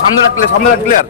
সামনে ক্লিয়ার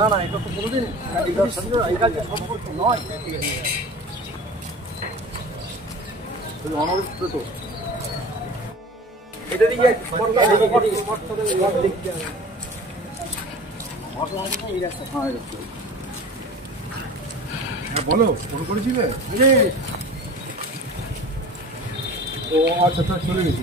না না এটা তো কোনোদিন এই কাজে সম্পর্ক নয় অনবরত এটা দিয়ে বলো ফোন করেছিলে ও আচ্ছা তা চলে গেছি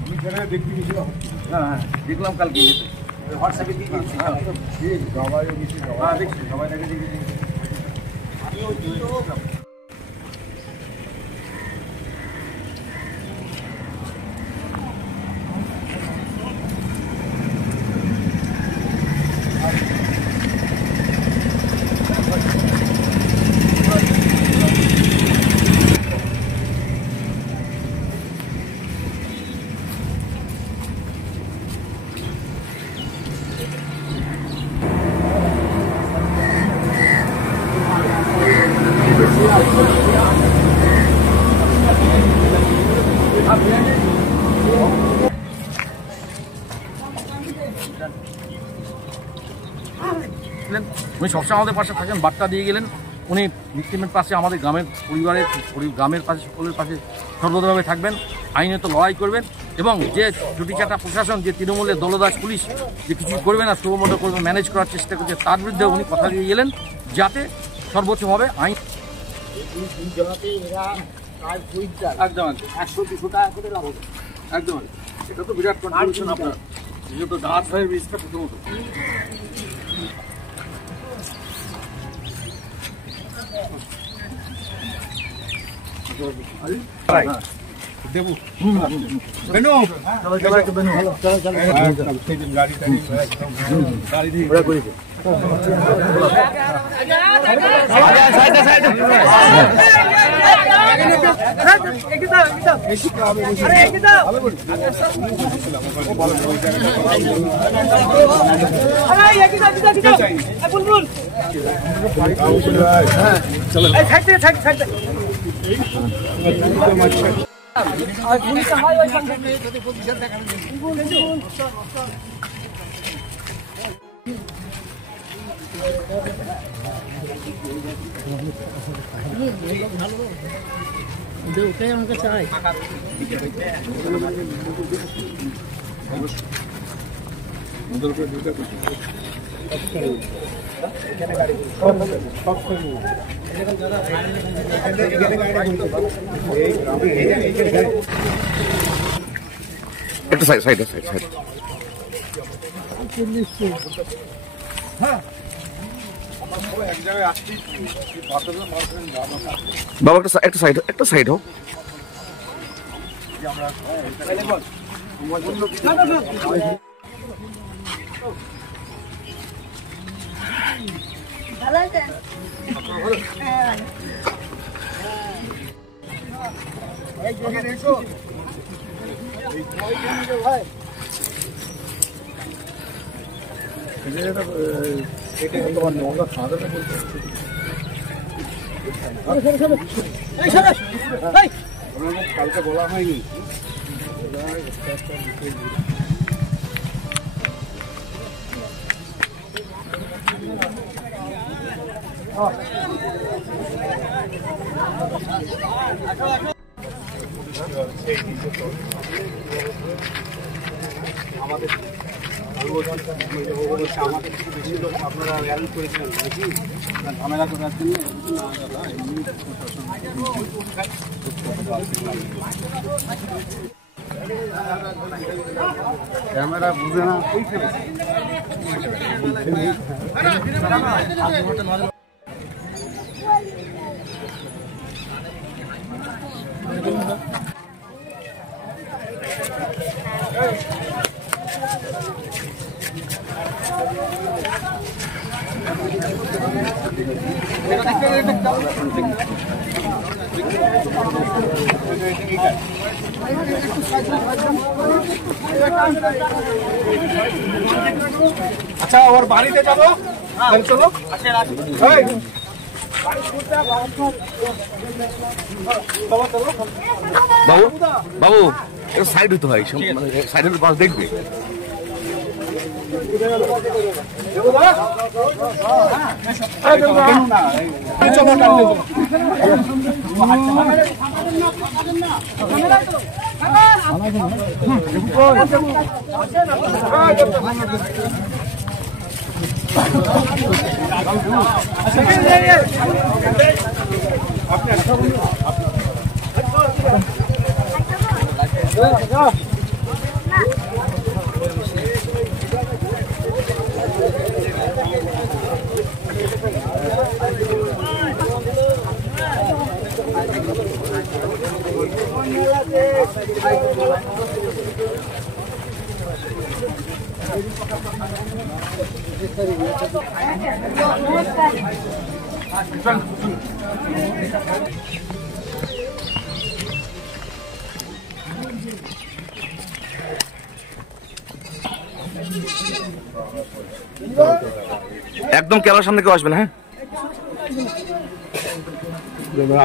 আমি সেখানে দেখতে গেছিলাম। হ্যাঁ দেখলাম কালকে হোয়াটসঅ্যাপে দিয়ে দিয়েছি। সবাই দেখছি সবাই দেখেছি। উনি সবসময় আমাদের পাশে থাকেন, বার্তা দিয়ে গেলেন। উনি ভিক্টিমের পাশে, আমাদের গ্রামের পাশে, সকলের পাশে সর্বদাভাবে থাকবেন, আইনত লড়াই করবেন এবং যে জুটিচাটা প্রশাসন, যে তৃণমূলের দলদাস পুলিশ যে কিছু করবে না, শুভমতো করবে, ম্যানেজ করার চেষ্টা করছে, তার বিরুদ্ধে উনি কথা দিয়ে গেলেন যাতে সর্বোচ্চভাবে আইন। একদম 100-200 টাকা করে লাভ হবে। একদম এটা তো বিরাট কন্ট্রিবিউশন আপনার, যেহেতু গাছ হয়ে বীজটা প্রথমত। দেবু বেনু চলো চলো একটু বেনু চলো চলো সেই দিন গাড়ি দিয়ে ওরা করেছে সাইড সাইড ওটাই আমাকে চাই। একটা সাইড সাইড সাইড সাইড বাবা একটা সাইড হোক। ভাই কালকে বলা হয়নি। আমাদের আমাদের থেকে বেশি লোক আপনারা অ্যারেঞ্জ করেছিলেন নাকি ঝামেলা করার জন্য? না দাদা, এমনি ক্যামেরা বুঝে না। আচ্ছা, ওর বাড়িতে যাবো, চলো। বাবু বাবু একটু সাইড হতে হয়, সাইড হতে বাস দেখবে। একদম ক্যামেরার সামনে কেউ আসবে না। হ্যাঁ,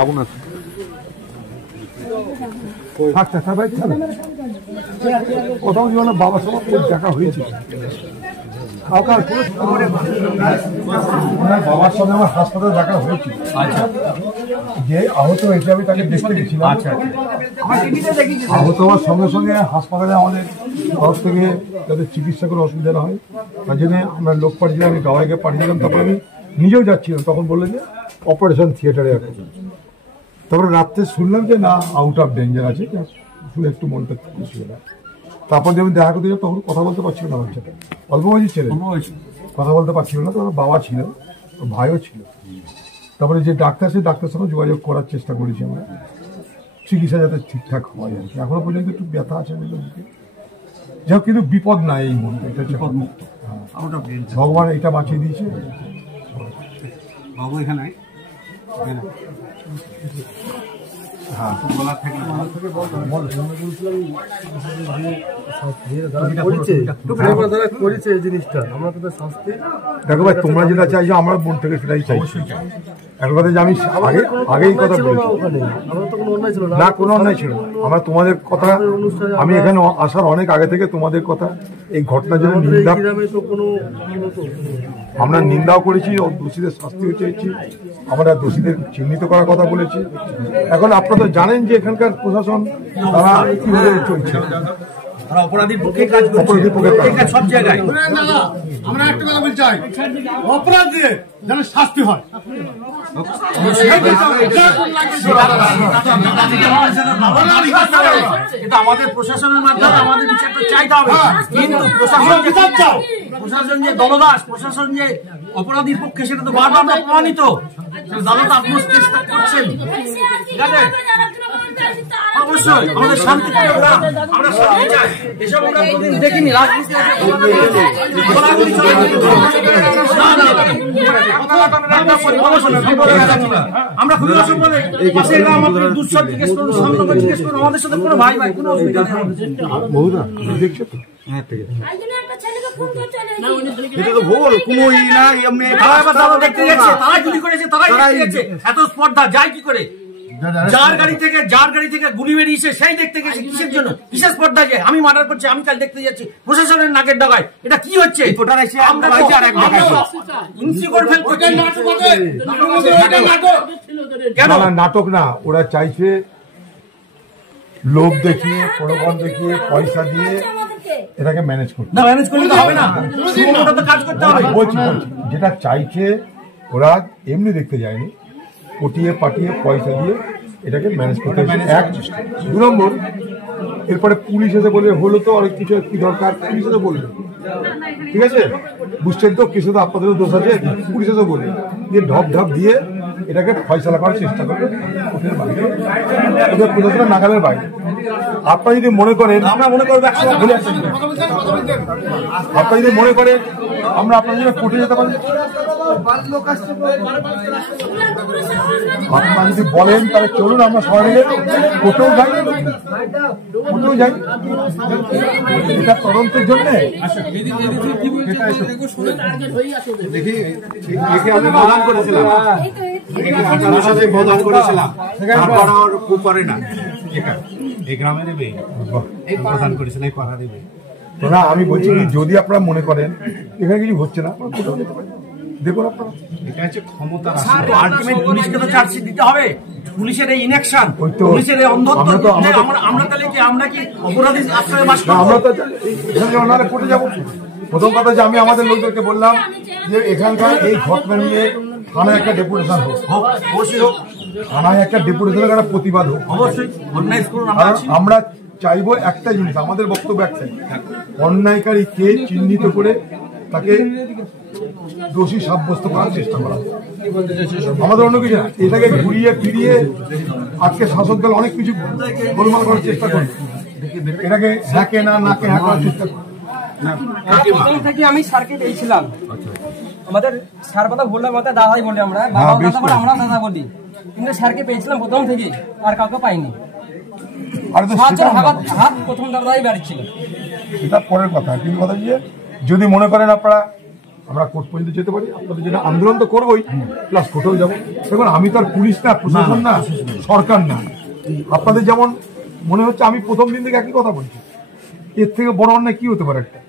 আগুন আছে। কোথাও জীবনে বাবার সঙ্গে দেখা হয়েছে। বাবার সঙ্গে আমার হাসপাতালে দেখা হয়েছিল। যে আহত হয়েছে আমি তাকে দেখতে গেছিলাম। আহত হওয়ার সঙ্গে সঙ্গে হাসপাতালে আমাদের তরফ থেকে যাদের চিকিৎসা করে অসুবিধা না হয় তার জন্য আমরা লোক পাঠিয়েছিলাম, আমি গাওয়াইকে পাঠিয়েছিলাম। তারপরে আমি নিজেও যাচ্ছিলাম, তখন বললেন যে অপারেশন থিয়েটারে আছে। তারপরে রাত্রে শুনলাম যে না, আউট অফ ডেঞ্জার আছে। শুনে একটু মনটা খুশি হলো। তারপর যখন দেখা করতে যাই তখন কথা বলতে পারছিল না বাচ্চাটা, অল্প বয়সী ছেলে, কথা বলতে পারছিল না। তো বাবা ছিল, ভাইও ছিল। তারপরে যে ডাক্তার, সেই ডাক্তারের সঙ্গে যোগাযোগ করার চেষ্টা করেছি আমরা, চিকিৎসা যাতে ঠিকঠাক হয় আর কি। এখনো পর্যন্ত একটু ব্যথা আছে বুকে, যাই কিন্তু বিপদ নাই এই মুহূর্তে। এটা বিপদ মুক্ত, ভগবান এটা বাঁচিয়ে দিয়েছে। বাবু এখানে দেখো ভাই, তোমরা যেটা চাইছো আমরা মন থেকে সেটাই চাইছি। এক কথা যে আমি আগেই কথা বলেছি, না কোনো অন্যায় ছিল না। আমরা তোমাদের কথা, আমি এখানে আসার অনেক আগে থেকে তোমাদের কথা, এই ঘটনার জন্য নিন্দা, আমরা নিন্দাও করেছি, দোষীদের শাস্তিও চেয়েছি, আমরা দোষীদের চিহ্নিত করার কথা বলেছি। এখন আপনারা জানেন যে এখানকার প্রশাসন তারা কিভাবে চলছে, অপরাধীর পক্ষে কাজ করছে, সব জায়গায়। আমরা একটা কথা বলতে চাই, অপরাধীদের যেন শাস্তি হয়। আমাদের প্রশাসনের মাধ্যমে আমাদের বিচারটা চাইতে হবে, কিন্তু প্রশাসন যে দলদাস, প্রশাসন যে অপরাধীর পক্ষে, সেটা তো বারবার আমরা প্রমাণিত। দাদা তো আপনি চেষ্টা করছেন, ঠিক আছে? অবশ্যই আমাদের শান্তি, আমরা শান্তি চাই। এসব আমরা কোনদিন দেখিনি রাজনীতি। আমরা খুবই অসম্মানে দুঃসব জিজ্ঞেস করুন, শান্তকে জিজ্ঞেস করুন, আমাদের সাথে কোনো ভাই কোনো অসুবিধা নেই। বহুদা দেখছো তো? হ্যাঁ, ঠিক আছে। এটা তো ভুল, কোনো ই না, এমনি তারা দেখতে যাচ্ছে, তারা গুলি করেছে, তারাই দেখতে যাচ্ছে। এত স্পর্ধা যায় কি করে? যার গাড়ি থেকে গুলি বেরিয়েছে সেই দেখতে গেছে, কিসের জন্য, কিসের স্পর্ধা যায়? আমি মার্ডার করছি, আমি কাল দেখতে যাচ্ছি, প্রশাসনের নাকের ডাকায়। এটা কি হচ্ছে? কেন নাটক না, ওরা চাইছে লোভ দেখিয়ে, প্রলোভন দেখিয়ে, পয়সা দিয়ে এটাকে ম্যানেজ করতে। না, ম্যানেজ করলে তো হবে না, তো কাজ করতে হবে। বলছি যেটা চাইছে ওরা এমনি দেখতে যায়নি, পটিয়ে পাটিয়ে পয়সা দিয়ে এটাকে ম্যানেজ করতে হবে। এক, 2 নম্বর, এরপরে পুলিশ এসে বলবে হলো তো অনেক কিছু কি দরকার, পুলিশ এসে বলবে, ঠিক আছে, বুঝছেন তো, কিছু তো আপনাদেরও দোষ আছে, পুলিশ এসে বলবে দিয়ে ঢপ দিয়ে এটাকে ফয়সালা করার চেষ্টা করবে কোর্টের বাইরে, ওদের প্রশাসনের নাগালের বাইরে। আপনারা যদি মনে করেন, আমরা মনে করবো, আপনারা যদি মনে করেন আমরা আপনাদের জন্য কোর্টে যেতে পারি, আপনারা যদি বলেন তাহলে চলুন আমরা সবাই মিলে কোর্টেও যাই, এটা তদন্তের জন্য। দেখি আমি প্রদান করেছিলাম, আপনার সাথে প্রদান করেছিলাম, তারপর আর করে না, এই গ্রামে দেবে প্রদান করেছিলাম, এই কথা দেবে না। আমি বলছি যদি আপনারা মনে করেন এখানে কিছু হচ্ছে না, দেখুন আপনারা, এটা হচ্ছে ক্ষমতা। আলটিমেট পুলিশকে তো চার্জশিট দিতে হবে, পুলিশের এই ইনঅ্যাকশন, পুলিশের এই অন্ধত্ব। আমরা তাহলে কি, আমরা কি অপরাধী আশ্রয়ে বাস করব? আমরা তো এখানে কোর্টে যাবো। প্রথম কথা যে আমি আমাদের লোকদেরকে বললাম যে এখানকার এই ঘটনা নিয়ে থানায় একটা ডেপুটেশন হোক, অবশ্যই হোক, থানায় একটা ডেপুটেশনের একটা প্রতিবাদ হোক, অবশ্যই অন্যায় করুন। আমরা চাইবো একটা জিনিস, আমাদের বক্তব্য একটাই, অন্যায়কারীকে চিহ্নিত করে তাকে দোষী সাব্যস্ত করার চেষ্টা করা, আমাদের অন্য কিছু না। এটাকে ঘুরিয়ে ফিরিয়ে আজকে শাসক দল অনেক কিছু গোলমাল করার চেষ্টা করে, এটাকে হ্যাকে না নাকে হ্যাক করার চেষ্টা করে। প্রথম থেকে আমি স্যারকে পেয়েছিলাম, আমাদের স্যার কথা বললাম, আমাদের দাদাই বলি, আমরা বাবা দাদা বলে, আমরা দাদা বলি, কিন্তু স্যারকে পেয়েছিলাম প্রথম থেকে, আর কাউকে পাইনি। হাত প্রথম দাদাই বাড়ছিল, সেটা পরের কথা। কিন্তু কথা যে যদি মনে করেন আপনারা আমরা কোর্ট পর্যন্ত যেতে পারি, আপনাদের যেটা আন্দোলন তো করবোই, প্লাস কোর্টেও যাবো। দেখুন আমি তো আর পুলিশ না, প্রশাসন না, সরকার না। আপনাদের যেমন মনে হচ্ছে আমি প্রথম দিন থেকে একই কথা বলছি, এর থেকে বড় অন্যায় কি হতে পারে? একটা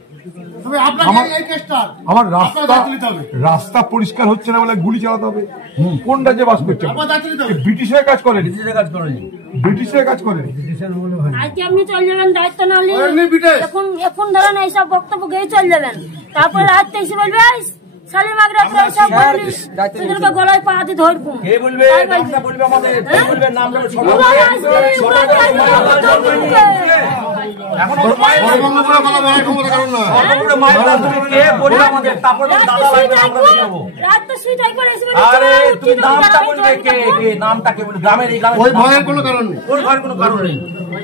আমার রাস্তা পরিষ্কার হচ্ছে না বলে গুলি চালাতে হবে? কোন রাজ্যে বাস করছে? ব্রিটিশের কাজ করেন, ব্রিটিশের কাজ করেন। আজকে আপনি চলে যাবেন, দায়িত্ব না নিলে এখন ধরেন এইসব বক্তব্য গিয়ে চলে যাবেন, তারপর রাত এসে বলবে শালি মাগরা সব বলবি, তোদেরকে গলায় পা দিয়ে ধরবো। কে বলবে? নামটা বলবে আমাদের, কে বলবে নামটা?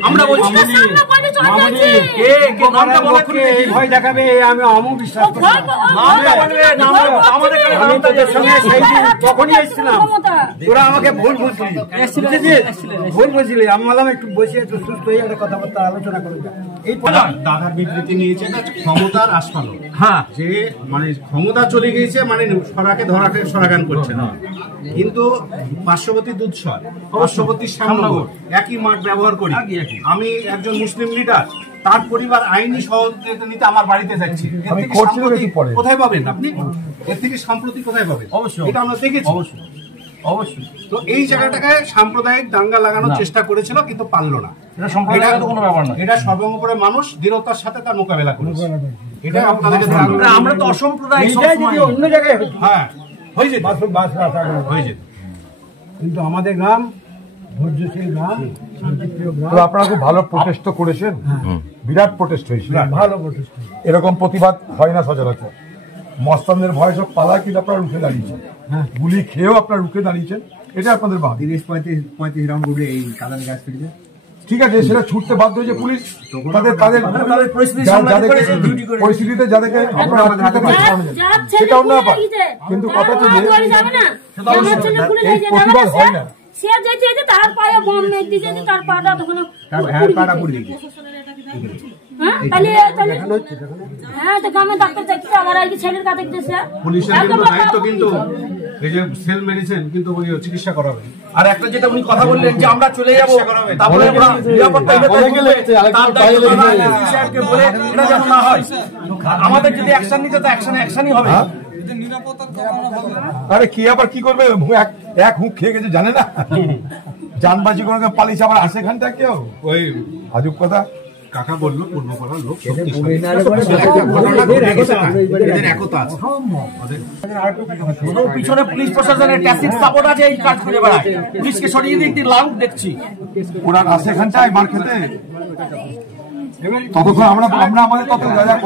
আমরা বলছি ভয় দেখাবে, আমি অমু বিশ্বাস তখনই এসেছিলাম, তোরা আমাকে ভুল বলছিলি, আমি বললাম একটু বসে একটু সুস্থ হয়ে একটা কথাবার্তা আলোচনা করে যায়। এই দাদার বিবৃতি নিয়েছে ক্ষমতার আস্ফালন, হ্যাঁ, যে মানে ক্ষমতা চলে গিয়েছে, মানে সরাকে ধরাকে সরাগান করছে না, কিন্তু পার্শ্ববর্তী দুধসর, পার্শ্ববর্তী শ্যামনগর একই মাঠ ব্যবহার করি। আমি একজন মুসলিম লিডার, তার পরিবার আইনি সহযোগিতা নিতে আমার বাড়িতে যাচ্ছে, কোথায় পাবেন আপনি? এর থেকে সাম্প্রতিক কোথায় পাবেন? অবশ্যই এটা আমরা দেখেছি, অবশ্যই। তো এই জায়গাটাকে সাম্প্রদায়িক দাঙ্গা লাগানোর চেষ্টা করেছিল, কিন্তু পারলো না। এটা সর্বমোপরি মানুষ দৃঢ়তার সাথে তার মোকাবেলা করেছে। এটা আপনাদেরকে আমরা তো অসাম্প্রদায়িক অন্য জায়গায়, হ্যাঁ হয়ে যেত, হয়ে যেত, কিন্তু আমাদের গ্রাম ধৈর্যশীল গ্রাম, শান্তিপ্রিয় গ্রাম। তো আপনারা খুব ভালো প্রোটেস্ট করেছেন, বিরাট প্রোটেস্ট হয়েছে, ভালো প্রোটেস্ট। এরকম প্রতিবাদ হয় না সচরাচর। মস্তানদের ভয় সব পালা, কিন্তু আপনারা রুখে দাঁড়িয়েছেন, গুলি খেয়েও আপনারা রুখে দাঁড়িয়েছেন, এটা আপনাদের বাদ। 30-35 রাউন্ড গুলি এই কালার গাছ থেকে, ঠিক আছে, সেটা ছুটতে বাধ্য হয়েছে পুলিশ, পরিস্থিতিতে যাদেরকে আপনারা সেটা অন্য ব্যাপার। কিন্তু কথা হচ্ছে যে এই প্রতিবাদ হয় না। সে যেতে তার পায়ে বম মেরে দিয়েছে, তার পাটা তখন হ্যাঁ তাহলে হ্যাঁ তো গ্রামের ডাক্তার দেখতে আমার আর কি ছেলের কাছে দেখতেছে পুলিশের কিন্তু দায়িত্ব কিন্তু এই যে সেল মেডিসিন কিন্তু ওই চিকিৎসা করাবে। আর একটা যেটা উনি কথা বললেন যে আমরা চলে যাব, তারপরে আমরা নিরাপত্তা স্যারকে বলে এটা যেন না হয়। আমাদের যদি অ্যাকশন নিতে তো অ্যাকশনই হবে। আরে কি আবার কি করবে, এক হুঁক খেয়ে গেছে জানে না, জানবাজি কোনো পালিয়েছে আবার আসে এখানটা কেউ, ওই আজব কথা। কাকা বললো পূর্বপাড়ার লোক পিছনে পুলিশ প্রশাসনের ট্যাসিক সাপোর্ট আছে, এই কাজ করে বেড়ায়, পুলিশকে সরিয়ে দিয়ে একটি লাউড দেখছি ওরা আসে এখানটায় মার খেতে। ততক্ষণ আমরা আমাদের তত যা যা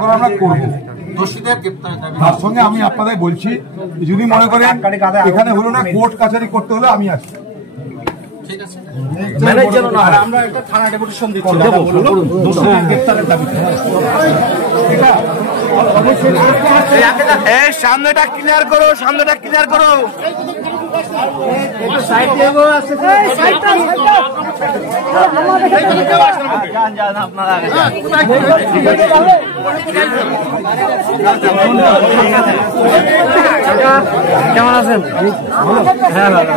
করার আমরা করবো। তার সঙ্গে আমি আপনাদের বলছি যদি মনে করেন এখানে হলো না, কোর্ট কাছারি করতে হলে আমি আসি। আমরা একটা থানা ডেপুটেশন দিচ্ছি সামনেটা ক্লিয়ার করো, সামনেটা ক্লিয়ার করো। কেমন আছেন? হ্যাঁ ভালো।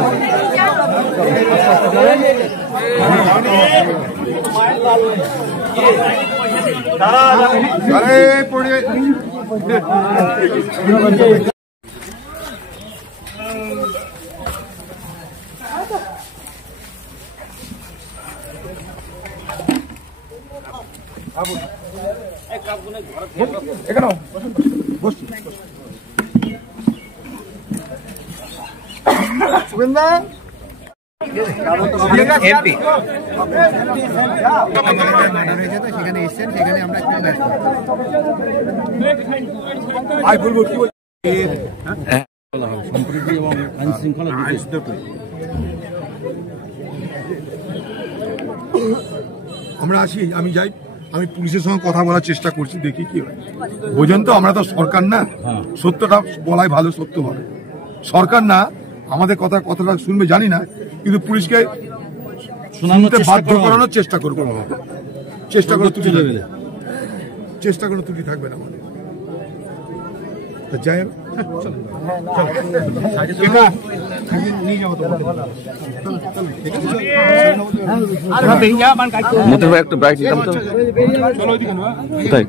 এখানে বসছি শুভেন্দা এমপি সেখানে এসছেন, সেখানে আমরা আই বলবো কি সম্প্রীতি এবং আইন শৃঙ্খলা আমরা আসি, আমি যাই, আমি পুলিশের সঙ্গে কথা বলার চেষ্টা করছি, দেখি কি হয়। বোঝেন তো আমরা তো সরকার না, সত্যটা বলাই ভালো, সত্য বলে সরকার না, আমাদের কথা কতটা শুনবে জানি না, কিন্তু পুলিশকে শুনতে বাধ্য করানোর চেষ্টা করবো, চেষ্টা করে ত্রুটি থাকবে, চেষ্টা করে ত্রুটি থাকবে না আমাদের। যাই হোক মোটর ভাই একটু ব্রাইট দিতাম তো। তাই